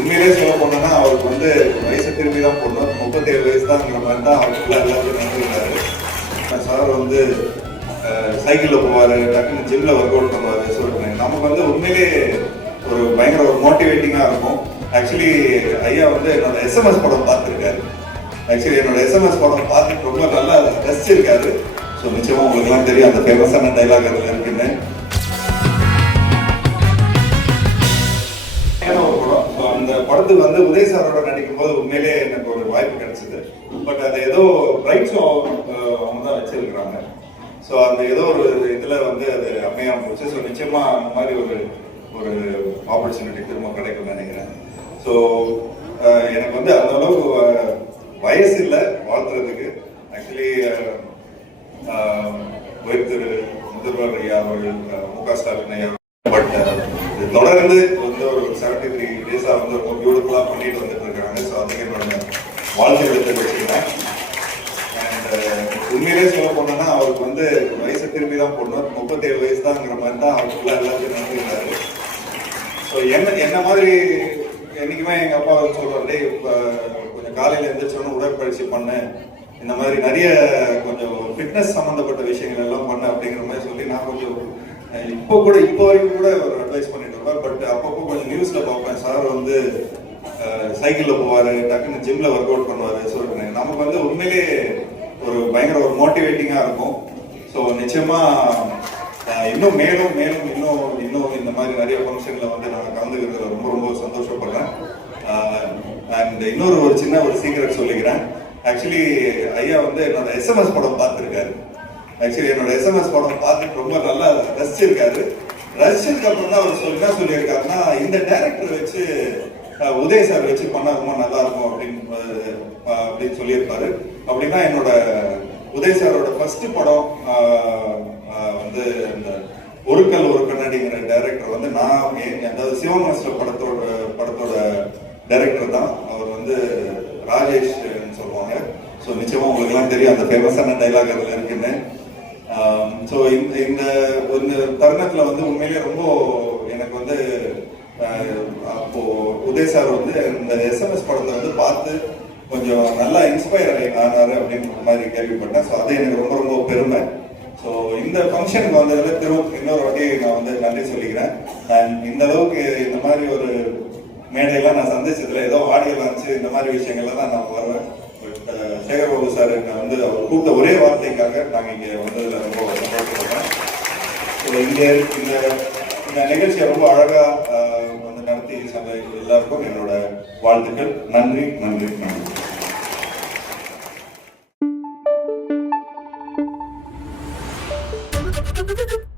உண்மையிலே சொல்ல போனோம்னா அவருக்கு வந்து வயசு திரும்பி தான் போடணும் முப்பத்தேழு வயசு தான்ங்கிற மாதிரி தான் அவருக்குள்ள எல்லாத்தையும் நடந்துருக்காரு சார் வந்து சைக்கிளில் போவார் டக்குன்னு ஜிம்மில் ஒர்க் அவுட் பண்ணுவார் சொல்லுவேன் நமக்கு வந்து உண்மையிலே ஒரு பயங்கர ஒரு மோட்டிவேட்டிங்காக இருக்கும் ஆக்சுவலி ஐயா வந்து என்னோட எஸ்எம்எஸ் படம் பார்த்துருக்காரு ஆக்சுவலி என்னோட எஸ்எம்எஸ் படம் பார்த்துட்டு ரொம்ப நல்லா ரசிச்சிருக்காரு ஸோ நிச்சயமாக உங்களுக்குலாம் தெரியும் அந்த ஃபேமஸான டைலாக் அதில் இருக்குன்னு அந்த படத்துக்கு வந்து உதய் சாரோட நடிக்கும் போது உண்மையிலே எனக்கு ஒரு வாய்ப்பு கிடைச்சது பட் அது ஏதோ ரைட்ஸும் அவங்க தான் வச்சிருக்கிறாங்க ஸோ அந்த ஏதோ ஒரு இதில் வந்து அது அமையாம போச்சு ஸோ நிச்சயமாக அந்த மாதிரி ஒரு ஒரு ஆப்பர்ச்சுனிட்டி திரும்ப கிடைக்கும்னு நினைக்கிறேன் ஸோ எனக்கு வந்து அந்த அளவுக்கு வயசு இல்லை வாழ்த்துறதுக்கு ஆக்சுவலி உயர் திரு முதல்வர் ஐயா அவர்கள் மு க ஸ்டாலின் ஐயா பட் தொடர்ந்து வந்து ஒரு செவன்டி த்ரீ டேஸாக வந்து ரொம்ப பியூட்டிஃபுல்லாக பண்ணிட்டு வந்துட்டு இருக்காங்க ஸோ அதுக்கு என்னோட வாழ்த்துக்களை தெரிவிச்சுக்கிறேன் uh, உண்மையிலே சொல்ல போனோம்னா அவருக்கு வந்து வயசு திரும்பி தான் போடணும் முப்பத்தேழு வயசு தான்ங்கிற மாதிரி தான் அவருக்குள்ள எல்லாத்தையும் நடந்துருந்தாரு ஸோ என்ன என்ன மாதிரி என்றைக்குமே எங்கள் அப்பா சொல்கிறாரு இப்போ கொஞ்சம் காலையில் எழுந்திரிச்சோன்னு உடற்பயிற்சி பண்ணு இந்த மாதிரி நிறைய கொஞ்சம் ஃபிட்னஸ் சம்மந்தப்பட்ட விஷயங்கள் எல்லாம் பண்ண அப்படிங்கிற மாதிரி சொல்லி நான் கொஞ்சம் இப்போ கூட இப்போ வரைக்கும் கூட ஒரு அட்வைஸ் பண்ணிட்டு பட் அப்பப்போ கொஞ்சம் நியூஸில் பார்ப்பேன் சார் வந்து சைக்கிளில் போவார் டக்குன்னு ஜிம்மில் ஒர்க் அவுட் பண்ணுவார் சொல்லுங்க நமக்கு வந்து உண்மையிலே ஒரு பயங்கர ஒரு மோட்டிவேட்டிங்காக இருக்கும் ஸோ நிச்சயமாக இன்னும் மேலும் மேலும் இன்னும் இன்னும் இந்த மாதிரி நிறைய ஃபங்க்ஷனில் வந்து நான் கலந்துக்கிறது ரொம்ப ரொம்ப சந்தோஷப்படுறேன் அண்ட் இன்னொரு ஒரு சின்ன ஒரு சீக்கிரம் சொல்லிக்கிறேன் ஆக்சுவலி ஐயா வந்து என்னோட எஸ்எம்எஸ் படம் பார்த்துருக்காரு ஆக்சுவலி என்னோட எஸ்எம்எஸ் படம் பார்த்துட்டு ரொம்ப நல்லா ரசிச்சிருக்காரு ரஜினிக்கு அப்புறம் தான் அவர் சொல்லி என்ன சொல்லியிருக்காருன்னா இந்த டைரக்டர் வச்சு உதய் சார் வச்சு பண்ணா ரொம்ப நல்லா இருக்கும் அப்படின்னு அப்படின்னு சொல்லியிருப்பாரு அப்படின்னா என்னோட உதய் சாரோட ஃபர்ஸ்ட் படம் வந்து இந்த ஒருக்கல் ஒரு கண்ணாடிங்கிற டைரக்டர் வந்து நான் அதாவது சிவமாஸ்டர் படத்தோட படத்தோட டைரக்டர் தான் அவர் வந்து ராஜேஷ் சொல்லுவாங்க ஸோ நிச்சயமா உங்களுக்குலாம் தெரியும் அந்த ஃபேமஸான டைலாக் அதில் ஸோ இந்த இந்த ஒரு தருணத்தில் வந்து உண்மையிலே ரொம்ப எனக்கு வந்து அப்போது உதய் சார் வந்து இந்த எஸ்எம்எஸ் படத்தை வந்து பார்த்து கொஞ்சம் நல்லா இன்ஸ்பயர் ஆனாரு அப்படின்ற மாதிரி கேள்விப்பட்டேன் ஸோ அது எனக்கு ரொம்ப ரொம்ப பெருமை ஸோ இந்த ஃபங்க்ஷனுக்கு வந்ததில் திரும்ப இன்னொரு வாட்டி நான் வந்து நன்றி சொல்லிக்கிறேன் நான் இந்த அளவுக்கு இந்த மாதிரி ஒரு மேடையெல்லாம் நான் சந்திச்சதில் ஏதோ ஆடியோ லான்ச்சு இந்த மாதிரி விஷயங்கள்லாம் நான் நான் வருவேன் சேகர்பாபு சார் நான் வந்து அவர் கூப்பிட்ட ஒரே வார்த்தைக்காக நாங்கள் இங்கே வந்ததில் ரொம்ப சந்தோஷப்படுறோம் இங்கே இந்த இந்த நிகழ்ச்சியை ரொம்ப அழகாக வந்து நடத்தி சந்தை எல்லாருக்கும் என்னோட வாழ்த்துக்கள் நன்றி நன்றி நன்றி